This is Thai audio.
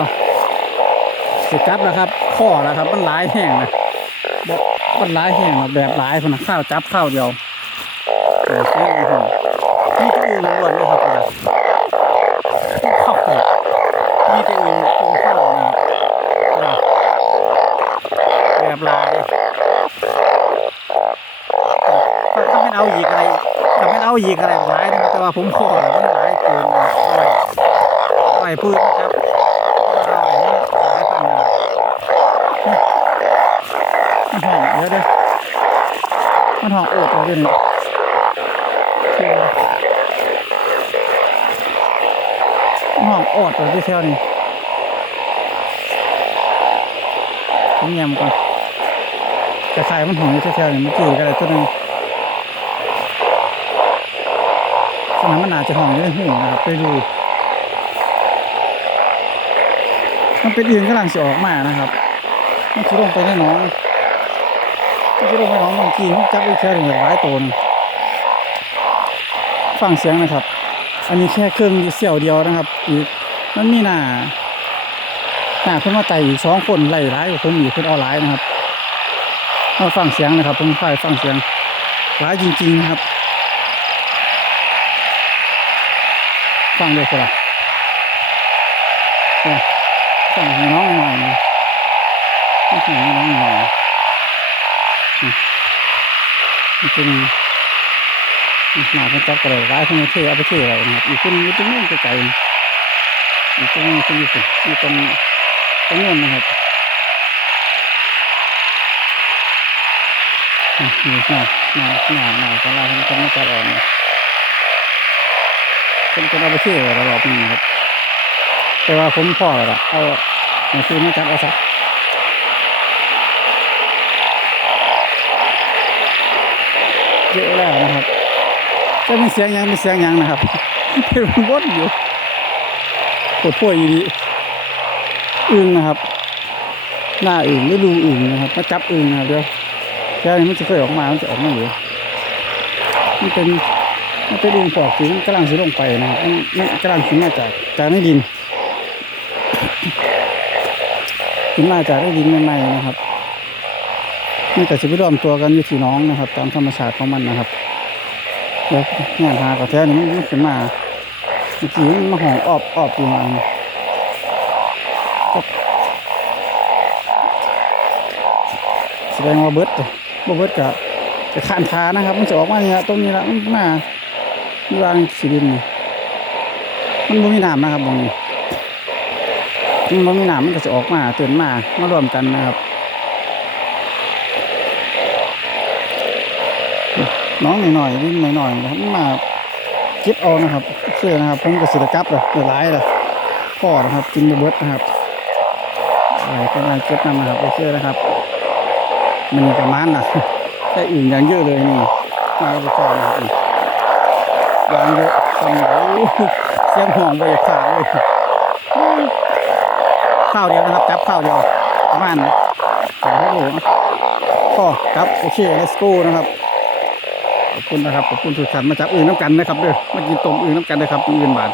เอาสจับแล้วครับข้อแล้วครับ มันหลายแห้งนะมันหลายแห้งแบบหลายคนนะข้าวจับข้าวเดียวโอ้โหนี่ก็อื่นล้วนเลยครับนะข้าวโพดนี่ก็อื่นโคงข้าวนะครับแบบหลายถ้าถ้าไม่เอาอีกอะไรถ้าไม่เอาอีกอะไรหลายนะแต่ว่าผมขอแล้วมันหลายเกินไว้เอาไว้พืชน อมเยวเดี๋ยวมันหอมโอดเลยเดี๋ยวนี้มันหอมโอดเลยที่เท่านี้ผมเงียบก่อนจะใส่มันหอมอยู่ที่เท่านี้เมื่อกี้ก็ได้ตัวนึงสนามมันอาจจะห่องอยู่ในหูนะครับไปดูมันเป็นอื่นกำลังจะออกมานะครับ มันจะลงไปในหน้อน จะลงไปในหน้องบางทีจับไปแค่ถึงหลายตัวฟังเสียงนะครับ อันนี้แค่เครื่องเสี้ยวเดียวนะครับ อีกมันมีหน้าหน้าเพิ่นมาไต่อีกสองคนไล่ร้ายกว่าผมอีกเพิ่นเอาร้ายนะครับมาฟังเสียงนะครับผมค่อยฟังเสียงร้ายจริงๆนะครับ ฟังเลยครับฟังให้น้องหน่อยฟังให้น้องหน่อยอืม มันเป็นหนาเป็นจับกระไรร้ายขึ้นมาเทเอาไปเทอะไรนะครับอีกคนอยู่ตรงนู้นไกลๆอีกตรงนี้คนอยู่ตรงอยู่ตรงตรงนู้นนะครับอะนี่หนาหนาหนาหนาก็ลาให้มันไม่จับออกนะเป็นคนเอาไปเที่ยวระดับนี้นะครับแต่ว่าผมพ่อแล้วล่ะเอาหนังสือมาจับเอาซะ เยอะแล้วนะครับจะมีเสียงยังมีเสียงยังนะครับเป็นวนอยู่ปวดพวยอยู่ดีอึ่งนะครับ หน้าอึ่งไม่รูอึ่งนะครับมาจับอึ่งนะครับเดี๋ยวเดี๋ยวนี้มันจะเคยออกมา มันจะออกมาอยู่มันเป็นมันเป็นดินปอกสีมันกำลังสิลงไปนะครับมันมันกำลังขึ้นมาจากจากในดินขึ้นมาจากในดินใหม่ๆนะครับ มันก็จะไปรวมตัวกันอยู่ที่น้องนะครับ ตามธรรมชาติของมันนะครับแล้วงานหากระแทกนี่มันขึ้นมาเมื่อกี้มันมาห่องออบออบอยู่มาแสดงว่าเบิดเลยบ่เบิดกะจะขานขานะครับ มันจะออกมาเนี่ยตรงนี้ละมันมามีวางสีดินนี่มันบ่มีน้ำนะครับตรงนี้มันบ่มีน้ำมันก็จะออกมาเตือนมามารวมกันนะครับ น้องหน่อยๆนิดหน่อยๆนะครับมันมาเก็บเอานะครับโอเคนะครับผมก็สิตะกลับเลยเดี๋ยวร้ายเลยพ่อนะครับกินไปเบิดนะครับอะไรก็มาเก็บนำนะครับโอเคนะครับ มันประมาณน่ะแต่อื่นอย่างเยอะเลยนี่มาไปก่อนนะครับยางเยอะฟังโอ้เสียงห่วงไปขาดเลยข้าวเดียวนะครับจับข้าวเดียวประมาณสองโลนะก็ครับโอเค let's go นะครับ ขอบคุณนะครับขอบคุณทุกท่านมาจากอื่นน้ำกันนะครับเด้อมากินต้มอื่นน้ำกันนะครับอื่นบาท